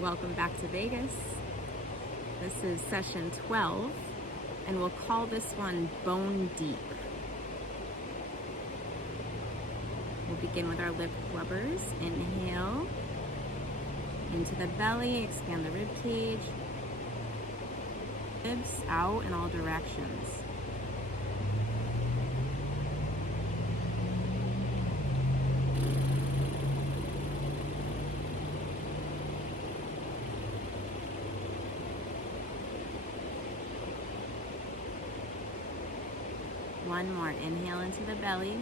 Welcome back to Vegas. This is session 12, and we'll call this one Bone Deep. We'll begin with our lip rubbers. Inhale into the belly, expand the rib cage, ribs out in all directions. One more. Inhale into the belly.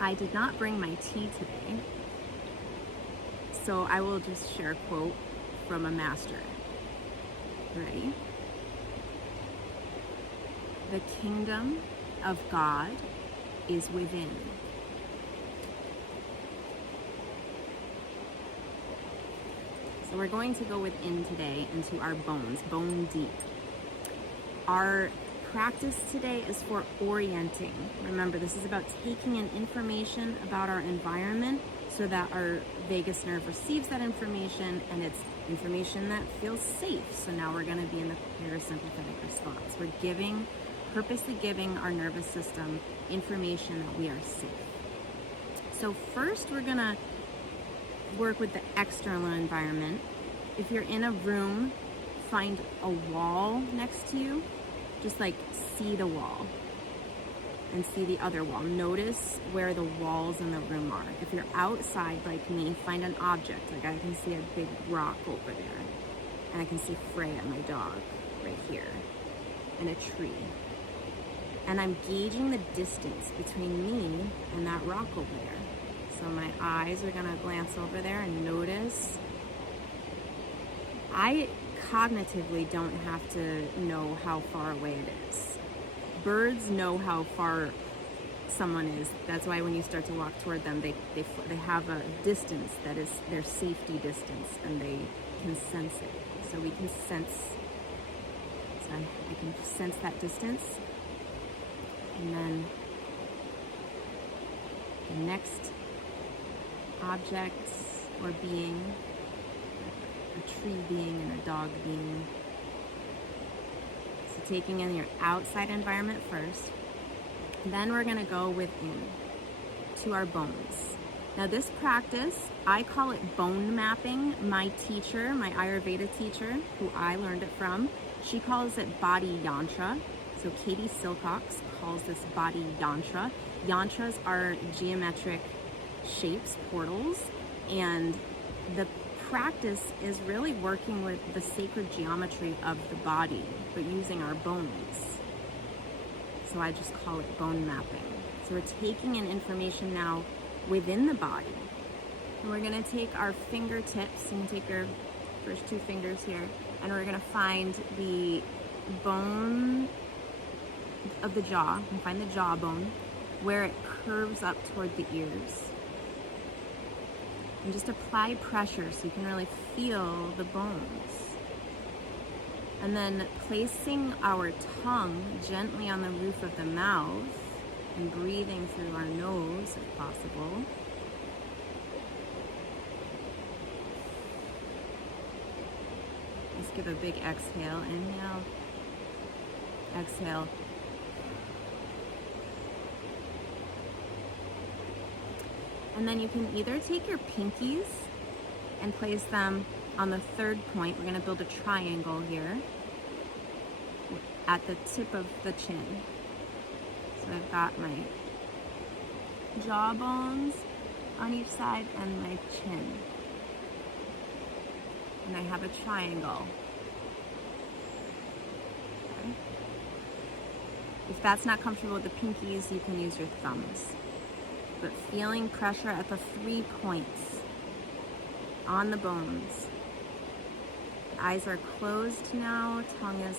I did not bring my tea today, so I will just share a quote from a master. Ready? The kingdom of God is within. So we're going to go within today into our bones, bone deep. Our practice today is for orienting. Remember, this is about taking in information about our environment so that our vagus nerve receives that information, and it's information that feels safe. So now we're going to be in the parasympathetic response. We're purposely giving our nervous system information that we are safe. So first we're gonna work with the external environment. If you're in a room, find a wall next to you, just like see the wall and see the other wall. Notice where the walls in the room are. If you're outside like me, find an object. Like I can see a big rock over there, and I can see Freya, my dog, right here, and a tree. And I'm gauging the distance between me and that rock over there. So my eyes are gonna glance over there and notice. I cognitively don't have to know how far away it is. Birds know how far someone is. That's why when you start to walk toward them, they have a distance that is their safety distance, and they can sense it. So we can sense, I can sense that distance. And then the next object or being, a tree being and a dog being. So taking in your outside environment first. Then we're going to go within to our bones. Now this practice, I call it bone mapping. My teacher, my Ayurveda teacher, who I learned it from, she calls it body yantra. So Katie Silcox calls this body yantra. Yantras are geometric shapes, portals, and the practice is really working with the sacred geometry of the body, but using our bones. So I just call it bone mapping. So we're taking in information now within the body. And we're gonna take our fingertips, and take your first two fingers here, and we're gonna find the bone of the jaw, and find the jawbone where it curves up toward the ears, and just apply pressure so you can really feel the bones. And then placing our tongue gently on the roof of the mouth and breathing through our nose if possible. Just give a big exhale. Inhale, exhale. And then you can either take your pinkies and place them on the third point. We're going to build a triangle here at the tip of the chin. So I've got my jawbones on each side and my chin. And I have a triangle. Okay. If that's not comfortable with the pinkies, you can use your thumbs. But feeling pressure at the 3 points on the bones. Eyes are closed now, tongue is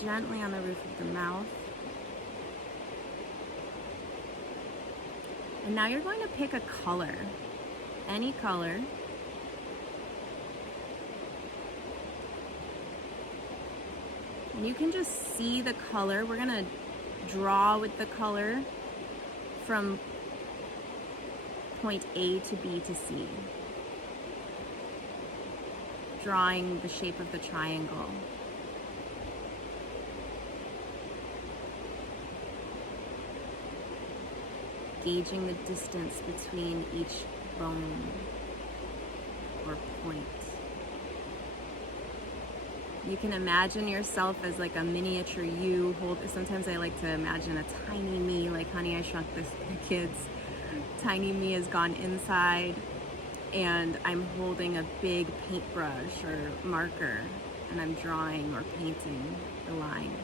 gently on the roof of the mouth. And now you're going to pick a color, any color, And you can just see the color. We're gonna draw with the color from point A to B to C, drawing the shape of the triangle. Gauging the distance between each bone or point. You can imagine yourself as like a miniature you. Sometimes I like to imagine a tiny me, like Honey, I Shrunk the Kids. Tiny me has gone inside and I'm holding a big paintbrush or marker and I'm drawing or painting the line.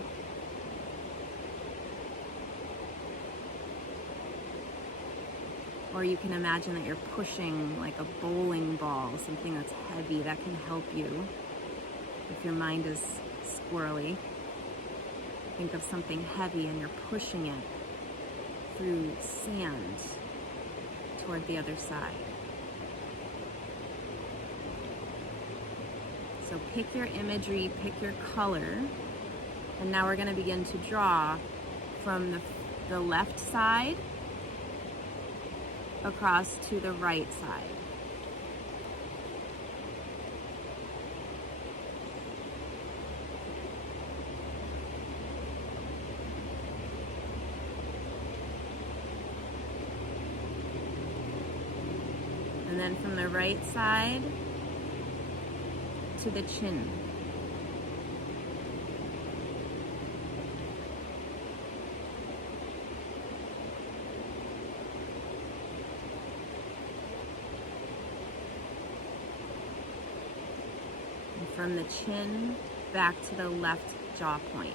Or you can imagine that you're pushing like a bowling ball, something that's heavy that can help you if your mind is squirrely. Think of something heavy and you're pushing it through sand toward the other side. So pick your imagery, pick your color, and now we're going to begin to draw from the left side across to the right side. And then from the right side to the chin. And from the chin back to the left jaw point.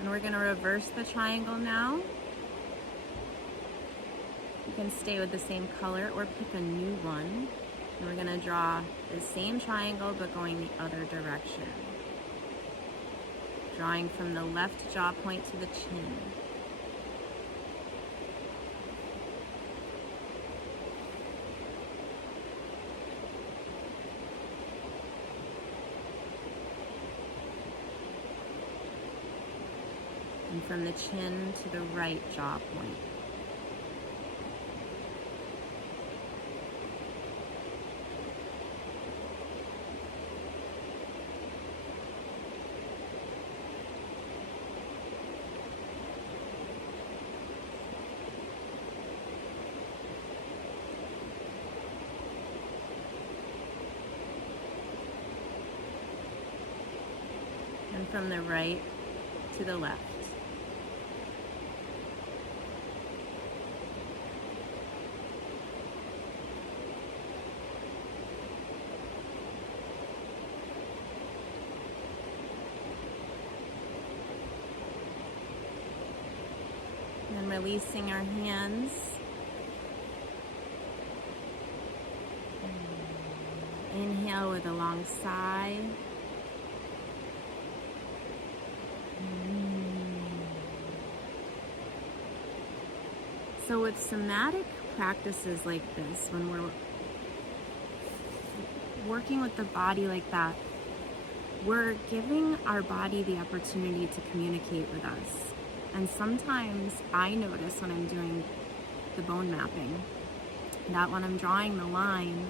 And we're going to reverse the triangle now. You can stay with the same color or pick a new one. And we're going to draw the same triangle but going the other direction. Drawing from the left jaw point to the chin. And from the chin to the right jaw point. And from the right to the left. And releasing our hands. Inhale with a long sigh. So with somatic practices like this, when we're working with the body like that, we're giving our body the opportunity to communicate with us. And sometimes I notice when I'm doing the bone mapping that when I'm drawing the line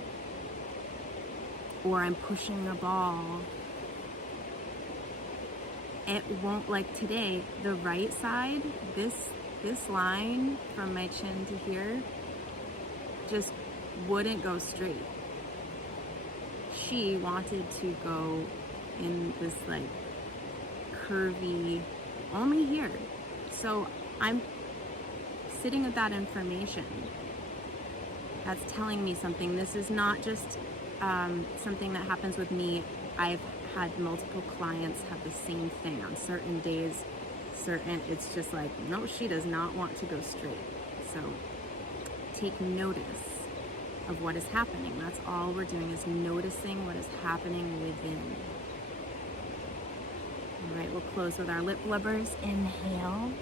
or I'm pushing a ball, it won't, like today, the right side, this line from my chin to here just wouldn't go straight. She wanted to go in this like curvy, only here. So I'm sitting with that information. That's telling me something. This is not just something that happens with me. I've had multiple clients have the same thing on certain days. It's just like, no, she does not want to go straight. So take notice of what is happening. That's all we're doing, is noticing what is happening within. All right, we'll close with our lip blubbers. Inhale.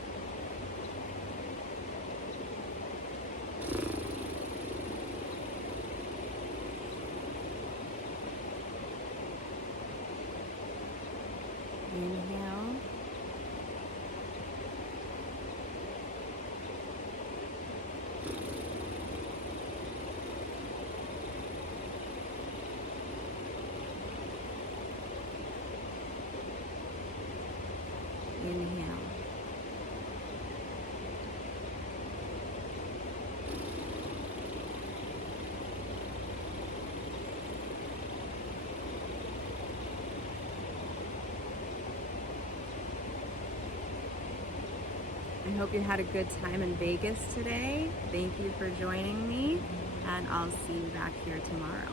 Inhale. Inhale. I hope you had a good time in Vegas today. Thank you for joining me, and I'll see you back here tomorrow.